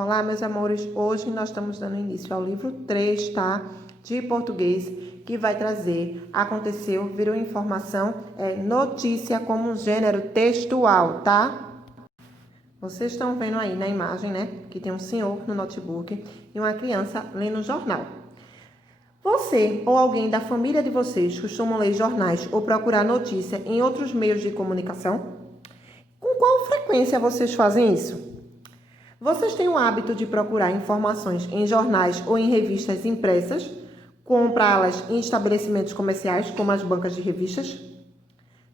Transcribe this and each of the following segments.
Olá, meus amores. Hoje nós estamos dando início ao livro 3, tá? De português, que vai trazer aconteceu, virou informação, notícia como um gênero textual, tá? Vocês estão vendo aí na imagem, né? Que tem um senhor no notebook e uma criança lendo jornal. Você ou alguém da família de vocês costumam ler jornais ou procurar notícia em outros meios de comunicação? Com qual frequência vocês fazem isso? Vocês têm o hábito de procurar informações em jornais ou em revistas impressas, comprá-las em estabelecimentos comerciais, como as bancas de revistas?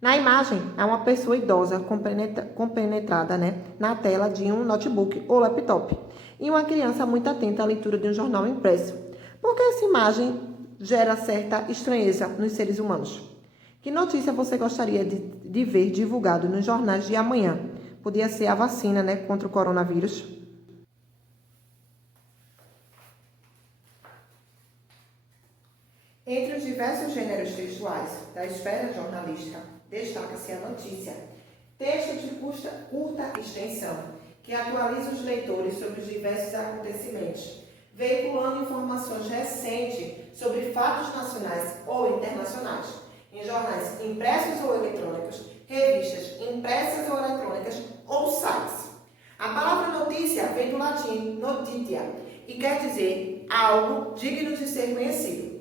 Na imagem, há uma pessoa idosa compenetrada, na tela de um notebook ou laptop e uma criança muito atenta à leitura de um jornal impresso. Por que essa imagem gera certa estranheza nos seres humanos? Que notícia você gostaria de ver divulgado nos jornais de amanhã? Podia ser a vacina, contra o coronavírus. Entre os diversos gêneros textuais da esfera jornalística, destaca-se a notícia, texto de curta extensão, que atualiza os leitores sobre os diversos acontecimentos, veiculando informações recentes sobre fatos nacionais ou internacionais, em jornais impressos ou eletrônicos, revistas impressas ou eletrônicas ou sites. A palavra notícia vem do latim notitia e quer dizer algo digno de ser conhecido.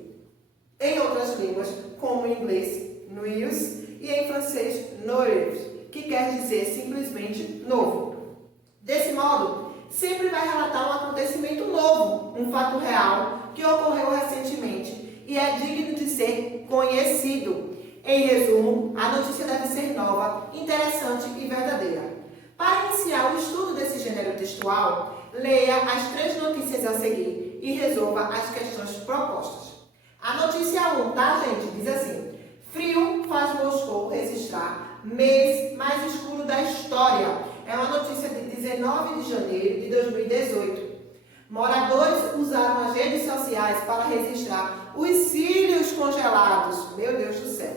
Em outras línguas, como em inglês, news, e em francês, news, que quer dizer simplesmente novo. Desse modo, sempre vai relatar um acontecimento novo, um fato real que ocorreu recentemente e é digno de ser conhecido. Em resumo, a notícia deve ser nova, interessante e verdadeira. Para iniciar o estudo desse gênero textual, leia as 3 notícias a seguir e resolva as questões propostas. A notícia 1, tá, gente? Diz assim: frio faz Moscou registrar mês mais escuro da história. É uma notícia de 19 de janeiro de 2018. Moradores usaram as redes sociais para registrar os cílios congelados. Meu Deus do céu.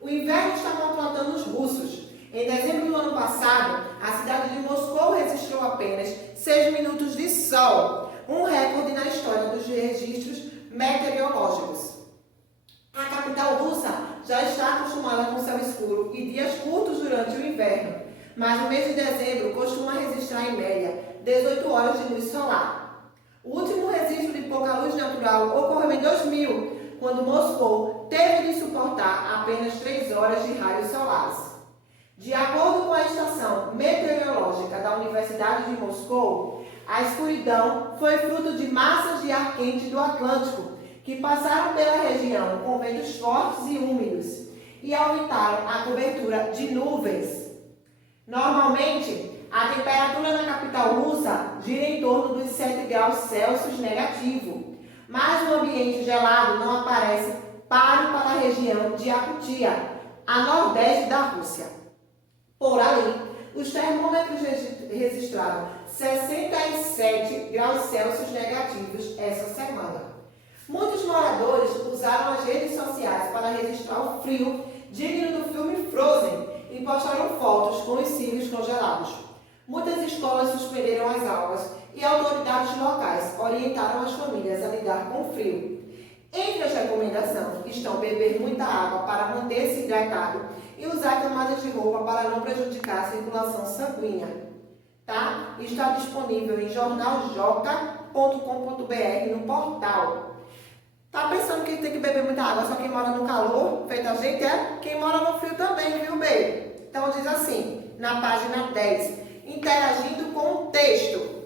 O inverno está maltratando os russos. Em dezembro do ano passado, a cidade de Moscou registrou apenas 6 minutos de sol, um recorde na história dos registros meteorológicos. A capital russa já está acostumada com céu escuro e dias curtos durante o inverno, mas no mês de dezembro costuma registrar em média 18 horas de luz solar. O último registro de pouca luz natural ocorreu em 2000, quando Moscou teve de suportar apenas 3 horas de raios solares. De acordo com a estação meteorológica da Universidade de Moscou, a escuridão foi fruto de massas de ar quente do Atlântico, que passaram pela região com ventos fortes e úmidos e aumentaram a cobertura de nuvens. Normalmente, a temperatura na capital russa gira em torno dos 7 graus Celsius negativo, mas o ambiente gelado não aparece para a região de Yakutia, a nordeste da Rússia. Por ali, os termômetros registraram 67 graus Celsius negativos essa semana. Muitos moradores usaram as redes sociais para registrar o frio digno do filme Frozen e postaram fotos com os cílios congelados. Muitas escolas suspenderam as aulas e autoridades locais orientaram as famílias a lidar com o frio. Entre as recomendações estão beber muita água para manter-se hidratado e usar camadas de roupa para não prejudicar a circulação sanguínea. Tá? Está disponível em jornaljoca.com.br no portal. Tá pensando que tem que beber muita água só quem mora no calor, feito a gente, é? Quem mora no frio também, viu, bem? Então diz assim, na página 10, interagindo com o texto.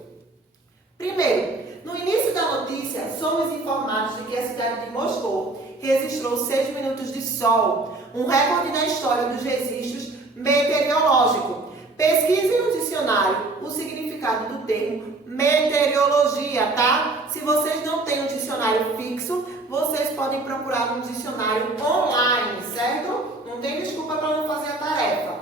Primeiro, no início da notícia, somos informados de que a cidade de Moscou registrou 6 minutos de sol, um recorde na história dos registros meteorológicos. Pesquise no dicionário o significado do termo meteorologia, tá? Se vocês não têm um dicionário fixo, vocês podem procurar um dicionário online, certo? Não tem desculpa para não fazer a tarefa.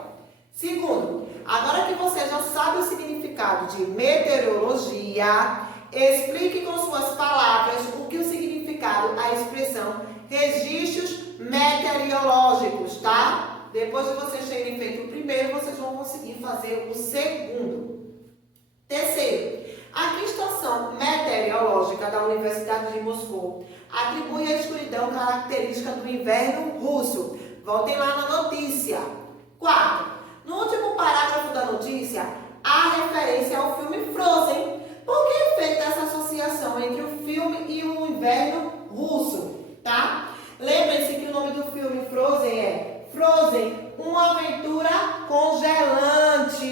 Segundo, agora que você já sabe o significado de meteorologia, explique com suas palavras o que o significado, a expressão registros meteorológicos, tá? Depois de vocês terem feito o primeiro, vocês vão conseguir fazer o segundo. Terceiro, aqui Meteorológica da Universidade de Moscou atribui a escuridão característica do inverno russo. Voltem lá na notícia. 4. No último parágrafo da notícia, há referência ao filme Frozen. Por que é feita essa associação entre o filme e o inverno russo? Tá? Lembrem-se que o nome do filme Frozen é Frozen, uma aventura congelante.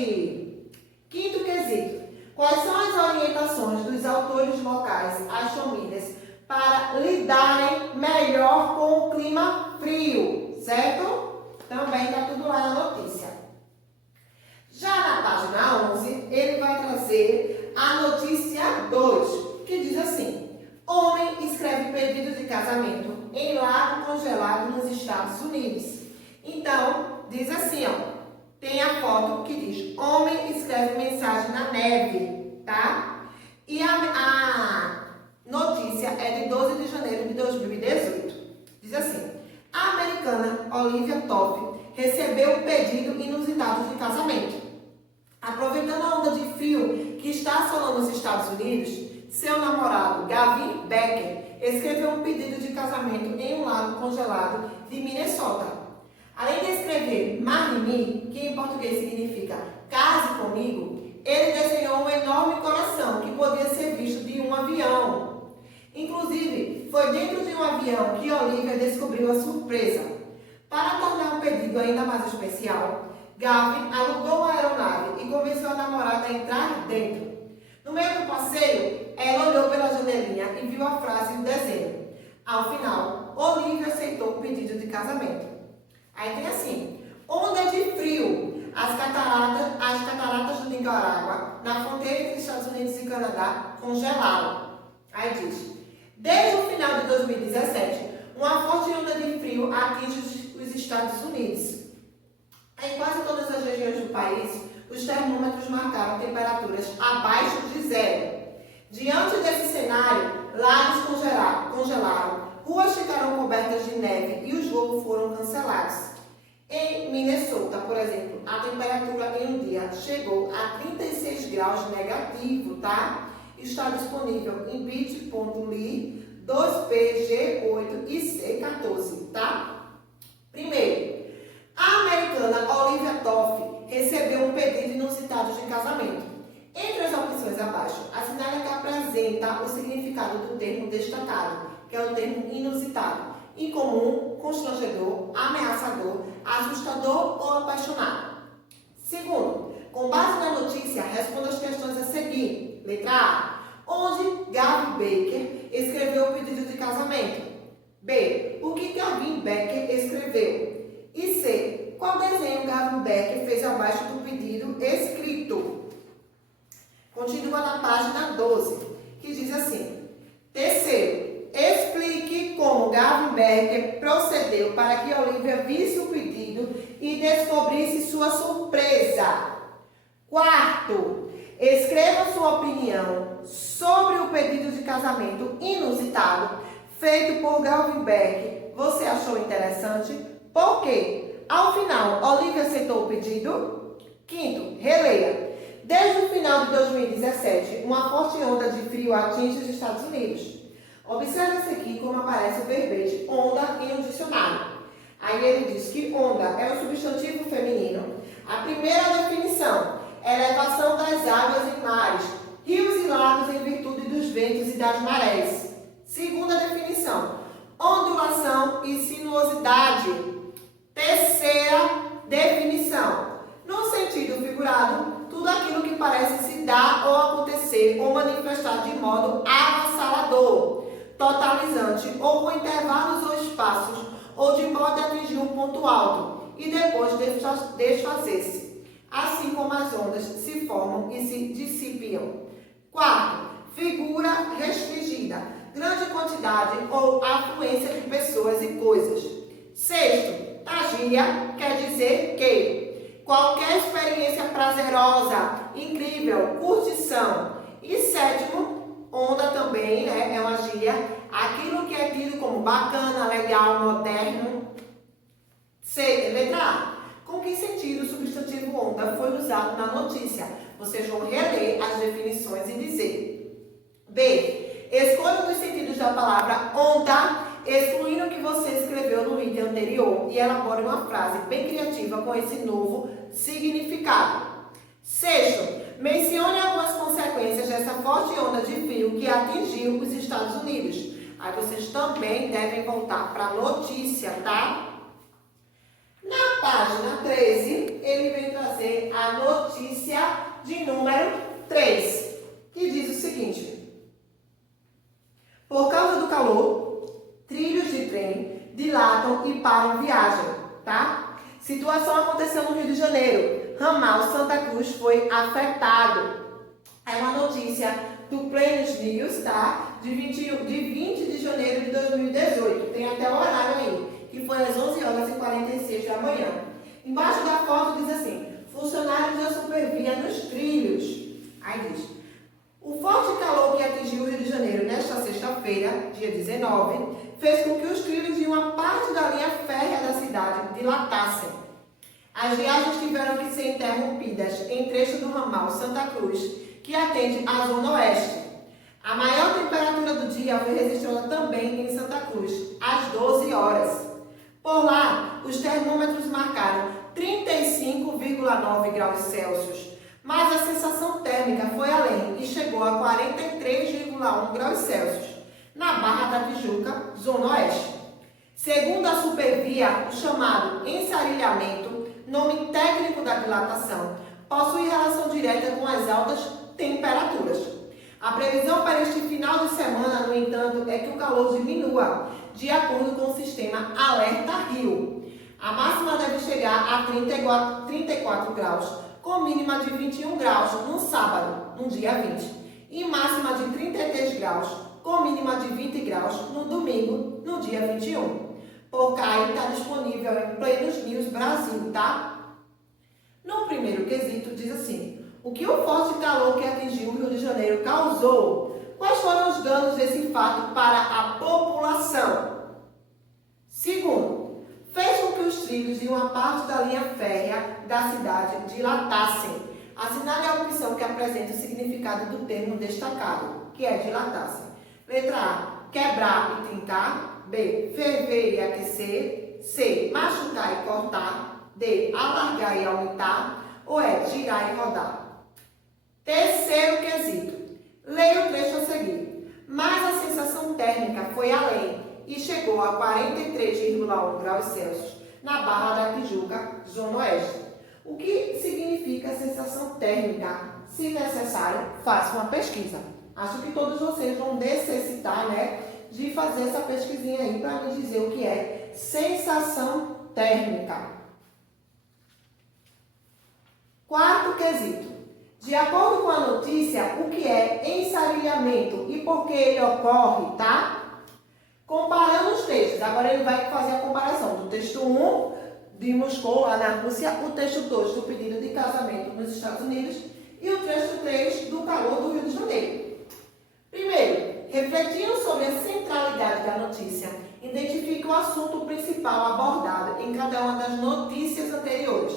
Quinto quesito. Quais são as orientações dos autores locais, as famílias, para lidarem melhor com o clima frio? Certo? Também está tudo lá na notícia. Já na página 11, ele vai trazer a notícia 2, que diz assim: homem escreve pedido de casamento em lago congelado nos Estados Unidos. Então, diz assim, ó, tem a foto que diz: homem escreve mensagem na neve, tá? E a notícia é de 12 de janeiro de 2018. Diz assim: a americana Olivia Toff recebeu um pedido inusitado de casamento. Aproveitando a onda de frio que está assolando os Estados Unidos, seu namorado, Gavin Becker, escreveu um pedido de casamento em um lago congelado de Minnesota. Além de escrever Marry Me, que em português significa case comigo, ele desenhou um enorme coração que podia ser visto de um avião. Inclusive, foi dentro de um avião que Olivia descobriu a surpresa. Para tornar o pedido ainda mais especial, Gavin alugou uma aeronave e convenceu a namorada a entrar dentro. No meio do passeio, ela olhou pela janelinha e viu a frase e o desenho. Ao final, Olivia aceitou o pedido de casamento. Aí tem assim: onda de frio. As cataratas do Nicarágua, na fronteira entre Estados Unidos e Canadá, congelaram. Aí diz: desde o final de 2017, uma forte onda de frio atinge os Estados Unidos. Em quase todas as regiões do país, os termômetros marcaram temperaturas abaixo de zero. Diante desse cenário, lagos congelaram, ruas ficaram cobertas de neve e os voos foram cancelados. Em Minnesota, por exemplo, a temperatura em um dia chegou a 36 graus negativo, tá? Está disponível em bit.ly 2PG8 e C14, tá? Primeiro, a americana Olivia Toff recebeu um pedido inusitado de casamento. Entre as opções abaixo, assinale a que apresenta o significado do termo destacado, que é o termo inusitado: incomum, constrangedor, ameaçador, assustador ou apaixonado. Segundo, com base na notícia, responda as questões a seguir. Letra A: onde Gavin Becker escreveu o pedido de casamento? B: o que Gavin Becker escreveu? E C: qual desenho Gavin Becker fez abaixo do pedido escrito? Continua na página 12, que diz assim: terceiro, explique como Gavin Becker procedeu para que Olivia visse o pedido e descobrisse sua surpresa. Quarto, escreva sua opinião sobre o pedido de casamento inusitado feito por Gavin Becker. Você achou interessante? Por quê? Ao final, Olivia aceitou o pedido? Quinto, releia. Desde o final de 2017, uma forte onda de frio atinge os Estados Unidos. Observe-se aqui como aparece o verbete onda em um dicionário. Aí ele diz que onda é um substantivo feminino. A primeira definição: elevação das águas em mares, rios e lagos em virtude dos ventos e das marés. Segunda definição: ondulação e sinuosidade. Terceira definição: no sentido figurado, tudo aquilo que parece se dar ou acontecer ou manifestar de modo avassalador, totalizante ou com intervalos ou espaços, ou de modo a atingir um ponto alto e depois desfazer-se, assim como as ondas se formam e se dissipiam. Quarto, figura restringida, grande quantidade ou afluência de pessoas e coisas. Sexto, tagia quer dizer que qualquer experiência prazerosa, incrível, curtição. E sétimo, onda também, né, é uma gíria, aquilo que é tido como bacana, legal, moderno. Letra A. Com que sentido o substantivo onda foi usado na notícia? Vocês vão reler as definições e dizer. B. Escolha um dos sentidos da palavra onda, excluindo o que você escreveu no item anterior e elabore uma frase bem criativa com esse novo significado. Sexto, mencione algumas consequências dessa forte onda de frio que atingiu os Estados Unidos. Aí vocês também devem voltar para a notícia, tá? Na página 13, ele vem trazer a notícia de número 3, que diz o seguinte: por causa do calor, trilhos de trem dilatam e param viagem, tá? Situação aconteceu no Rio de Janeiro. Ramal Santa Cruz foi afetado. É uma notícia do Planos News, tá? De 20 de janeiro de 2018. Tem até o horário aí, que foi às 11h46 da manhã. Embaixo da foto diz assim: funcionários da Supervia nos trilhos. Aí diz: o forte calor que atingiu o Rio de Janeiro nesta sexta-feira, dia 19, fez com que os trilhos de uma parte da linha férrea da cidade dilatassem. As viagens tiveram que ser interrompidas em trecho do ramal Santa Cruz, que atende à Zona Oeste. A maior temperatura do dia foi registrada também em Santa Cruz, às 12 horas. Por lá, os termômetros marcaram 35,9 graus Celsius, mas a sensação térmica foi além e chegou a 43,1 graus Celsius, na Barra da Tijuca, Zona Oeste. Segundo a Supervia, o chamado ensarilhamento, nome técnico da dilatação, possui relação direta com as altas temperaturas. A previsão para este final de semana, no entanto, é que o calor diminua, de acordo com o sistema Alerta Rio. A máxima deve chegar a 34 graus, com mínima de 21 graus no sábado, no dia 20, e máxima de 33 graus, com mínima de 20 graus no domingo, no dia 21. Por cá está disponível em Planos News Brasil, tá? No primeiro quesito diz assim: o que o forte calor que atingiu o Rio de Janeiro causou? Quais foram os danos desse fato para a população? Segundo, fez com que os trilhos de uma parte da linha férrea da cidade dilatassem. Assinale a opção que apresenta o significado do termo destacado, que é dilatassem. Letra A, quebrar e trincar. B, ferver e aquecer. C, machucar e cortar. D, alargar e aumentar. Ou é girar e rodar? Terceiro quesito. Leia o trecho a seguir. Mas a sensação térmica foi além e chegou a 43,1 graus Celsius na Barra da Tijuca, Zona Oeste. O que significa sensação térmica? Se necessário, faça uma pesquisa. Acho que todos vocês vão necessitar, de fazer essa pesquisinha aí para me dizer o que é sensação térmica. Quarto quesito. De acordo com a notícia, o que é ensarilhamento e por que ele ocorre, tá? Comparando os textos. Agora ele vai fazer a comparação do texto 1 de Moscou, lá na Rússia, o texto 2 do pedido de casamento nos Estados Unidos e o texto 3 do calor do Rio de Janeiro. Primeiro, refletindo sobre a centralidade da notícia, identifique o assunto principal abordado em cada uma das notícias anteriores.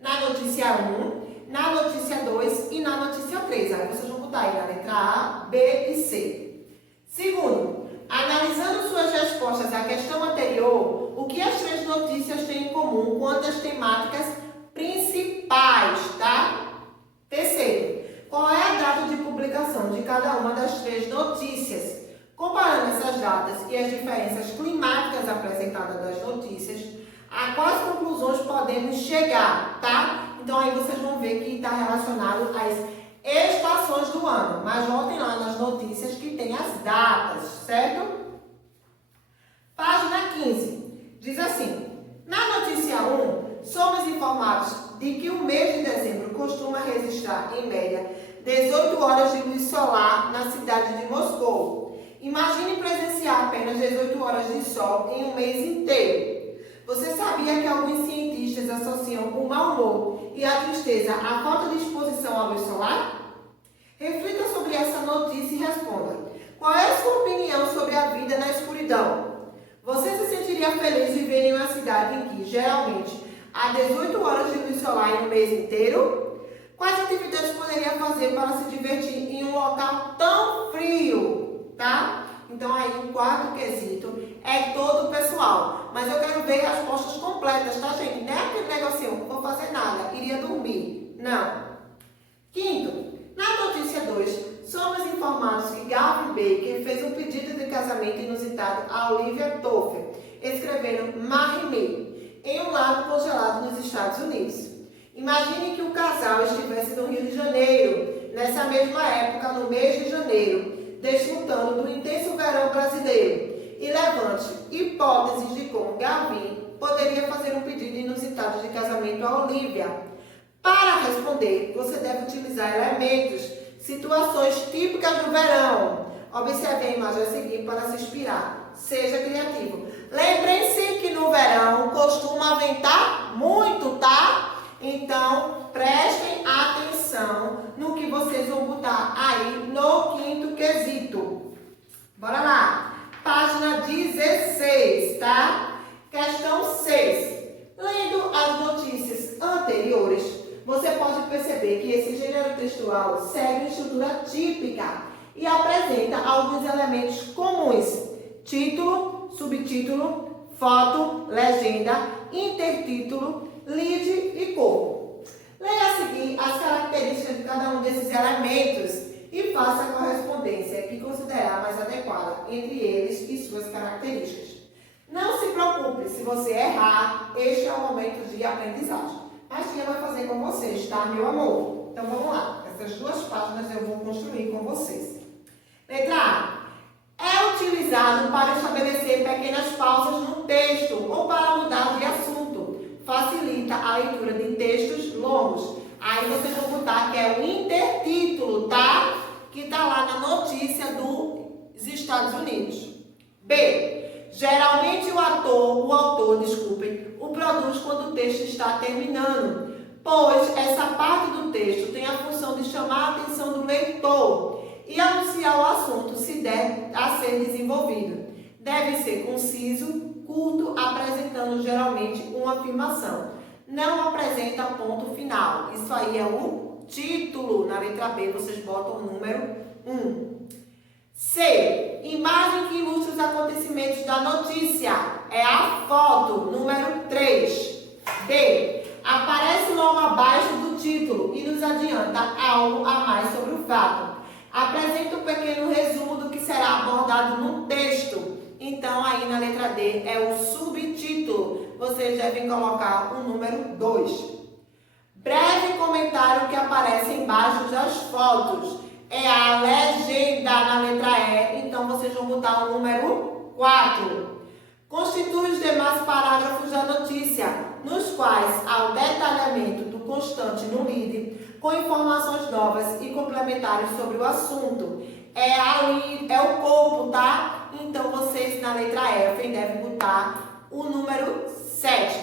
Na notícia 1, na notícia 2 e na notícia 3. Aí vocês vão botar aí na letra A, B e C. Segundo, analisando suas respostas à questão anterior, o que as três notícias têm em comum quanto às temáticas principais, tá? Terceiro, qual é a data de publicação de cada uma das três notícias? Comparando essas datas e as diferenças climáticas apresentadas das notícias, a quais conclusões podemos chegar, tá? Então aí vocês vão ver que está relacionado às estações do ano, mas voltem lá nas notícias que tem as datas, certo? Página 15, diz assim: na notícia 1, somos informados de que o mês de dezembro costuma registrar, em média, 18 horas de luz solar na cidade de Moscou. Imagine presenciar apenas 18 horas de sol em um mês inteiro. Você sabia que alguns cientistas associam o mau humor e a tristeza à falta de exposição à luz solar? Reflita sobre essa notícia e responda: qual é a sua opinião sobre a vida na escuridão? Você se sentiria feliz de viver em uma cidade em que, geralmente, há 18 horas de luz solar em um mês inteiro? Quais atividades poderia fazer para se divertir em um local tão frio? Tá? tá? Então aí o quarto quesito é todo pessoal. Mas eu quero ver as respostas completas, tá, gente? Não é aquele negocinho, não vou fazer nada, iria dormir. Não. Quinto, na notícia 2, somos informados que Garvin Baker fez um pedido de casamento inusitado a Olivia Toffler, escrevendo Marry-me, em um lago congelado nos Estados Unidos. Imagine que o casal estivesse no Rio de Janeiro, nessa mesma época, no mês de janeiro, desfrutando do intenso verão brasileiro, e levante hipóteses de como Garvin poderia fazer um pedido inusitado de casamento a Olivia. Para responder, você deve utilizar elementos, situações típicas do verão. Observe a imagem a seguir para se inspirar. Seja criativo. Lembrem-se que no verão costuma ventar muito, tá? Então, prestem atenção no que vocês vão botar aí no quinto quesito. Bora lá. Página 16, tá? Questão 6. Lendo as notícias anteriores, você pode perceber que esse gênero textual segue uma estrutura típica e apresenta alguns elementos comuns: título, subtítulo, foto, legenda, intertítulo, lead e corpo. Leia a seguir as características de cada um desses elementos e faça a correspondência que considerar mais adequada entre eles e suas características. Não se preocupe se você errar, este é o momento de aprendizagem. A tia vai fazer com vocês, tá, meu amor? Então, vamos lá. Essas duas páginas eu vou construir com vocês. Letra A. É utilizado para estabelecer pequenas pausas no texto ou para mudar de assunto. Facilita a leitura de textos longos. Aí vocês vão botar que é o intertítulo, tá? Que está lá na notícia dos Estados Unidos. B. Geralmente o autor, o produz quando o texto está terminando, pois essa parte do texto tem a função de chamar a atenção do leitor e anunciar o assunto se der a ser desenvolvido. Deve ser conciso, curto, apresentando geralmente uma afirmação. Não apresenta ponto final. Isso aí é o título. Na letra B vocês botam o número 1. C. Imagem que ilustra os acontecimentos da notícia. É a foto, número 3. D. Aparece logo abaixo do título e nos adianta algo a mais sobre o fato. Apresenta um pequeno resumo do que será abordado no texto. Então, aí na letra D é o subtítulo. Vocês devem colocar o número 2. Breve comentário que aparece embaixo das fotos. É a legenda na letra E, então vocês vão botar o número 4. Constitui os demais parágrafos da notícia, nos quais há o detalhamento do constante no lead, com informações novas e complementares sobre o assunto. É o corpo, tá? Então vocês na letra F devem botar o número 7.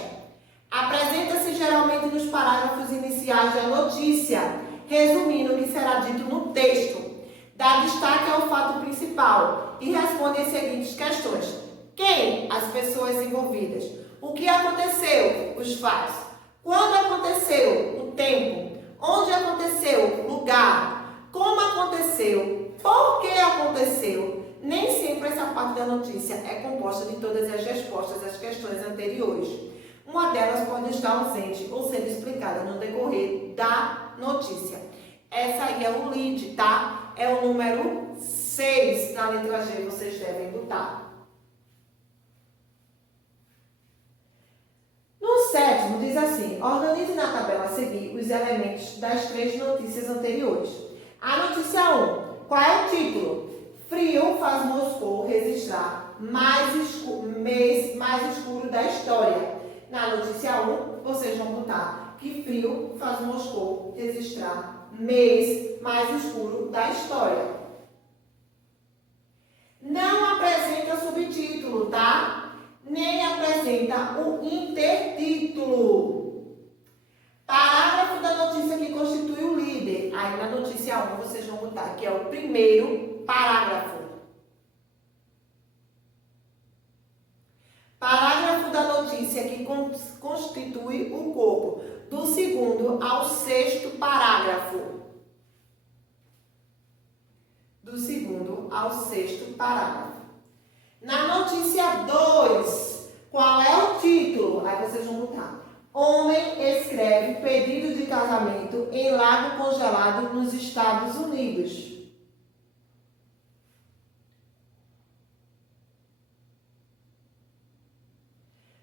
Apresenta-se geralmente nos parágrafos iniciais da notícia, resumindo o que será dito no texto. Dá destaque ao fato principal e responde as seguintes questões. Quem? As pessoas envolvidas. O que aconteceu? Os fatos. Quando aconteceu? O tempo. Onde aconteceu? Lugar. Como aconteceu? Por que aconteceu? Nem sempre essa parte da notícia é composta de todas as respostas às questões anteriores. Uma delas pode estar ausente ou ser explicada no decorrer da notícia. Essa aí é o lead, tá? É o número 6 na letra G, vocês devem botar. No sétimo, diz assim: organize na tabela a seguir os elementos das 3 notícias anteriores. A notícia 1, qual é o título? Frio faz Moscou registrar mês mais escuro da história. Na notícia 1, vocês vão botar que frio faz Moscou registrar mês mais escuro da história. Não apresenta subtítulo, tá? Nem apresenta o intertítulo. Parágrafo da notícia que constitui o líder. Aí na notícia 1 vocês vão botar que é o primeiro parágrafo. Parágrafo da notícia que constitui o corpo, do 2º ao 6º parágrafo. Do do 2º ao 6º parágrafo. Na notícia 2, qual é o título? Aí vocês vão botar. Homem escreve pedido de casamento em lago congelado nos Estados Unidos.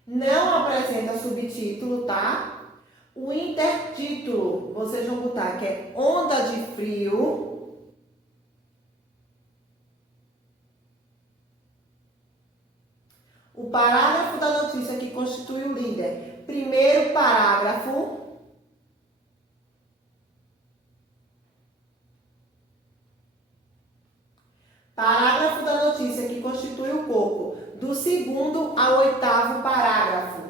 Não apresenta subtítulo, tá? O intertítulo, vocês vão botar que é onda de frio. O parágrafo da notícia que constitui o líder. Primeiro parágrafo. Parágrafo da notícia que constitui o corpo. Do 2º ao 8º parágrafo.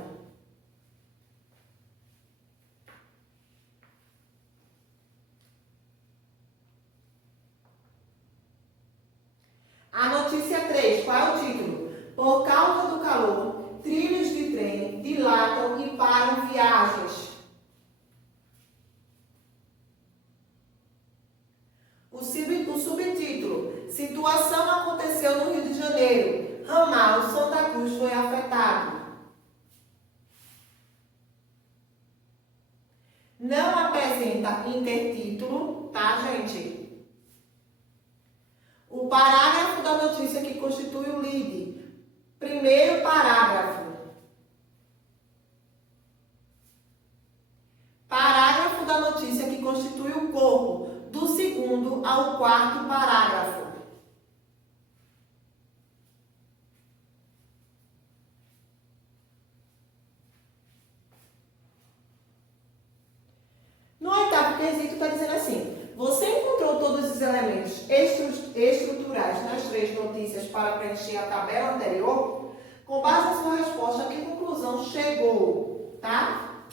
A notícia 3, qual é o título? Por causa do calor, trilhos de trem dilatam e param viagens. O subtítulo, situação aconteceu no Rio de Janeiro, ramal Santa Cruz foi afetado. Não apresenta intertítulo, tá, gente? O parágrafo da notícia que constitui o lead. Primeiro parágrafo. Parágrafo da notícia que constitui o corpo. Do 2º ao 4º parágrafo. No 8º quesito está dizendo assim. Você encontrou todos os elementos estruturais nas 3 notícias para preencher a tabela anterior? Com base na sua resposta, a que conclusão chegou? Tá?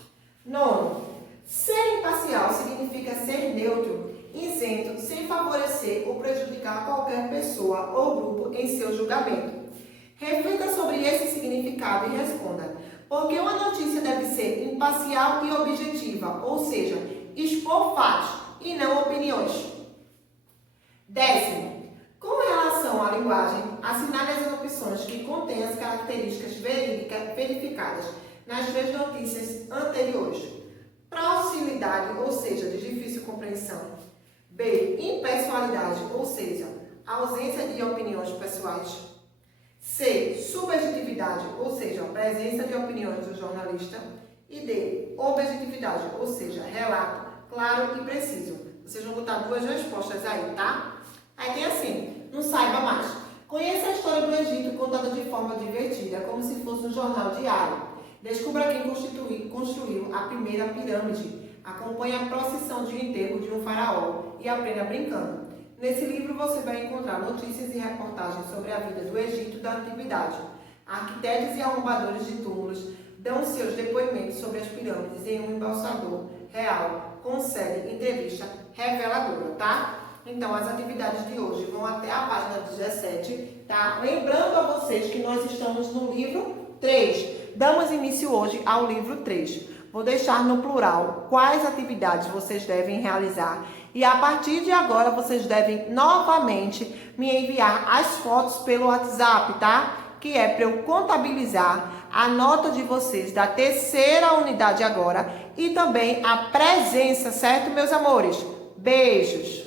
9. Ser imparcial significa ser neutro, isento, sem favorecer ou prejudicar qualquer pessoa ou grupo em seu julgamento. Reflita sobre esse significado e responda. Por que uma notícia deve ser imparcial e objetiva, ou seja, expor fatos e não opiniões. 10. Com relação à linguagem, assinale as opções que contêm as características verificadas nas 3 notícias anteriores. Proximidade, ou seja, de difícil compreensão. B. Impessoalidade, ou seja, ausência de opiniões pessoais. C. Subjetividade, ou seja, presença de opiniões do jornalista. E D. Objetividade, ou seja, relato claro e preciso. Vocês vão botar 2 respostas aí, tá? Aí tem assim, não saiba mais. Conheça a história do Egito contada de forma divertida, como se fosse um jornal diário. Descubra quem construiu a primeira pirâmide. Acompanhe a procissão de enterro de um faraó e aprenda brincando. Nesse livro você vai encontrar notícias e reportagens sobre a vida do Egito da Antiguidade. Arquitetos e arrombadores de túmulos dão seus depoimentos sobre as pirâmides em um embalsador real, concede entrevista reveladora, tá? Então, as atividades de hoje vão até a página 17, tá? Lembrando a vocês que nós estamos no livro 3. Damos início hoje ao livro 3. Vou deixar no plural quais atividades vocês devem realizar. E a partir de agora, vocês devem novamente me enviar as fotos pelo WhatsApp, tá? Que é para eu contabilizar a nota de vocês da 3ª unidade agora e também a presença, certo, meus amores? Beijos!